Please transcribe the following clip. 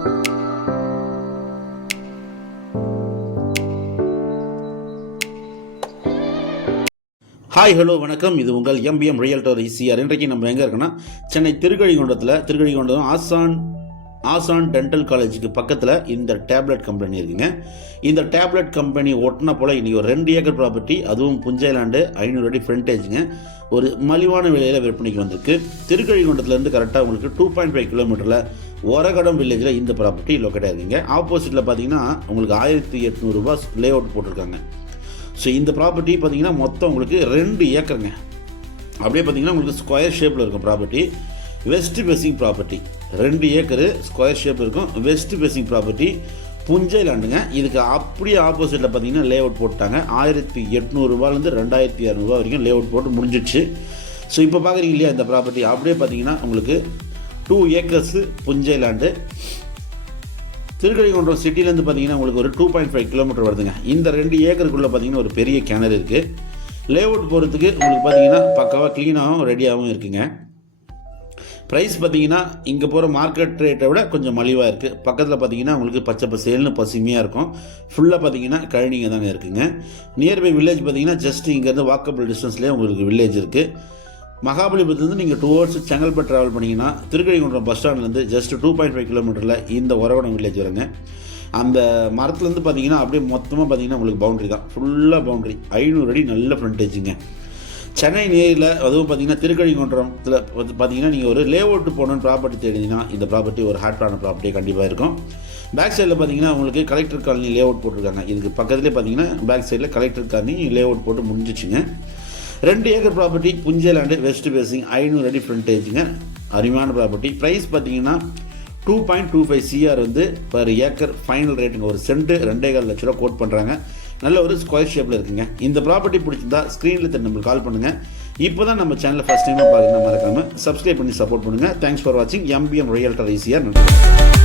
Hi hello வணக்கம். இது உங்கள் எம்பிஎம் ரியல்டர் ஈசிஆர். இன்றைக்கு நம்ம எங்கே இருக்கோன்னா சென்னை திருக்கழிகுண்டத்தில் ஆசான் டென்டல் காலேஜுக்கு பக்கத்தில் இந்த டேப்லெட் கம்பெனி இருக்குங்க. இந்த டேப்லெட் கம்பெனி ஒட்டின போல் இன்றைக்கி ஒரு 2 ஏக்கர் ப்ராப்பர்ட்டி, அதுவும் புஞ்சைலாண்டு 500 அடி ஃப்ரண்டேஜுங்க, ஒரு மலிவான விலையில் விற்பனைக்கு வந்திருக்கு. திருக்கழிகுண்டத்துலேருந்து கரெக்டாக உங்களுக்கு 2.5 கிலோமீட்டரில் ஒரகடம் வில்லேஜில் இந்த ப்ராப்பர்ட்டி லொக்கேட்டாக இருக்குங்க. ஆப்போசிட்டில் பார்த்தீங்கன்னா உங்களுக்கு 1800 ரூபாய் லே அவுட் போட்டிருக்காங்க. ஸோ இந்த ப்ராப்பர்ட்டி பார்த்தீங்கன்னா மொத்தம் உங்களுக்கு 2 ஏக்கருங்க. அப்படியே பார்த்தீங்கன்னா உங்களுக்கு ஸ்கொயர் ஷேப்பில் இருக்கும் property. West facing property, 2 acre square shape இருக்கும். வெஸ்ட் ஃபேசிங் ப்ராப்பர்ட்டி புஞ்சைலாண்டுங்க. இதுக்கு அப்படியே ஆப்போசிட்டில் பார்த்தீங்கன்னா லே அவுட் போட்டாங்க. 1800 ரூபாயிலேருந்து 2200 ரூபா வரைக்கும் லே அவுட் போட்டு முடிஞ்சிடுச்சு. ஸோ இப்போ பார்க்குறீங்க இல்லையா இந்த ப்ராப்பர்ட்டி, அப்படியே பார்த்தீங்கன்னா உங்களுக்கு 2 ஏக்கர்ஸு புஞ்சைலாண்டு. திருக்கழிகுன்றம் சிட்டிலேருந்து பார்த்தீங்கன்னா உங்களுக்கு ஒரு 2.5 கிலோமீட்டர் வருதுங்க. இந்த 2 ஏக்கருக்குள்ளே பார்த்தீங்கன்னா ஒரு பெரிய கிணறு இருக்குது. லே அவுட் போகிறதுக்கு உங்களுக்கு பார்த்தீங்கன்னா பக்காவாக க்ளீனாகவும் ரெடியாகவும் இருக்குங்க. ப்ரைஸ் பார்த்தீங்கன்னா இங்கே போகிற மார்க்கெட் ரேட்டை விட கொஞ்சம் மலிவாக இருக்குது. பக்கத்தில் பார்த்தீங்கன்னா உங்களுக்கு பச்சை பசேல்னு பசுமையாக இருக்கும். ஃபுல்லாக பார்த்தீங்கன்னா கழனிங்க தாங்க இருக்குங்க. நியர்பை வில்லேஜ் பார்த்தீங்கன்னா ஜஸ்ட் இங்கேருந்து வாக்கபிள் டிஸ்டன்ஸ்லேயே உங்களுக்கு வில்லேஜ் இருக்குது. மகாபலிபுரத்துலேருந்து நீங்கள் டுவர்ட்ஸ் செங்கல்பட்டு ட்ராவல் பண்ணிங்கன்னா திருக்கழிகுன்றம் பஸ் ஸ்டாண்ட்லேருந்து ஜஸ்ட் 2.5 கிலோமீட்டரில் இந்த ஒரகடம் வில்லேஜ் வருங்க. அந்த மரத்துலேருந்து பார்த்தீங்கன்னா அப்படியே மொத்தமாக பார்த்தீங்கன்னா உங்களுக்கு பவுண்ட்ரி தான், ஃபுல்லாக பவுண்ட்ரி, 500 அடி நல்ல ஃப்ரண்டேஜுங்க. சென்னை நேரில் அதுவும் பார்த்தீங்கன்னா திருக்கழிகுன்றத்தில் பார்த்தீங்கன்னா நீங்கள் ஒரு லே அவுட் போகணுன்னு ப்ராப்பர்ட்டி தேடிங்கன்னா இந்த ப்ராப்பர்ட்டி ஒரு ஹாட்டான ப்ராப்பர்ட்டி கண்டிப்பாக இருக்கும். பேக் சைடில் பார்த்தீங்கன்னா உங்களுக்கு கலெக்டர் காலனி லே அவுட் போட்டிருக்காங்க. இதுக்கு பக்கத்துலேயே பார்த்தீங்கன்னா பேக் சைடில் கலெக்டர் காலனி லே அவுட் போட்டு முடிஞ்சிச்சுங்க. 2 ஏக்கர் ப்ராப்பர்ட்டி புஞ்சைலாண்டு வெஸ்ட் ஃபேசிங் 500 அடி ஃப்ரண்டேஜுங்க. அருமையான ப்ராப்பர்ட்டி. ப்ரைஸ் பார்த்தீங்கன்னா 2.25 CR வந்து பர் ஏக்கர் ஃபைனல் ரேட்டுங்க. ஒரு சென்ட் 2.25 லட்ச ரூபா கோட் பண்ணுறாங்க. நல்ல ஒரு ஸ்கொயர் ஷேப்பில் இருக்குங்க. இந்த ப்ராப்பர்ட்டி பிடிச்சிருந்தா ஸ்க்ரீனில் நம்மளுக்கு கால் பண்ணுங்கள். இப்போ தான் நம்ம சேனலில் ஃபஸ்ட் டைமாக பார்க்குறதுனா மறக்காமல் சப்ஸ்கிரைப் பண்ணி சப்போர்ட் பண்ணுங்கள். தேங்க்ஸ் ஃபார் வாட்சிங். MBM realtor ECR. நன்றி.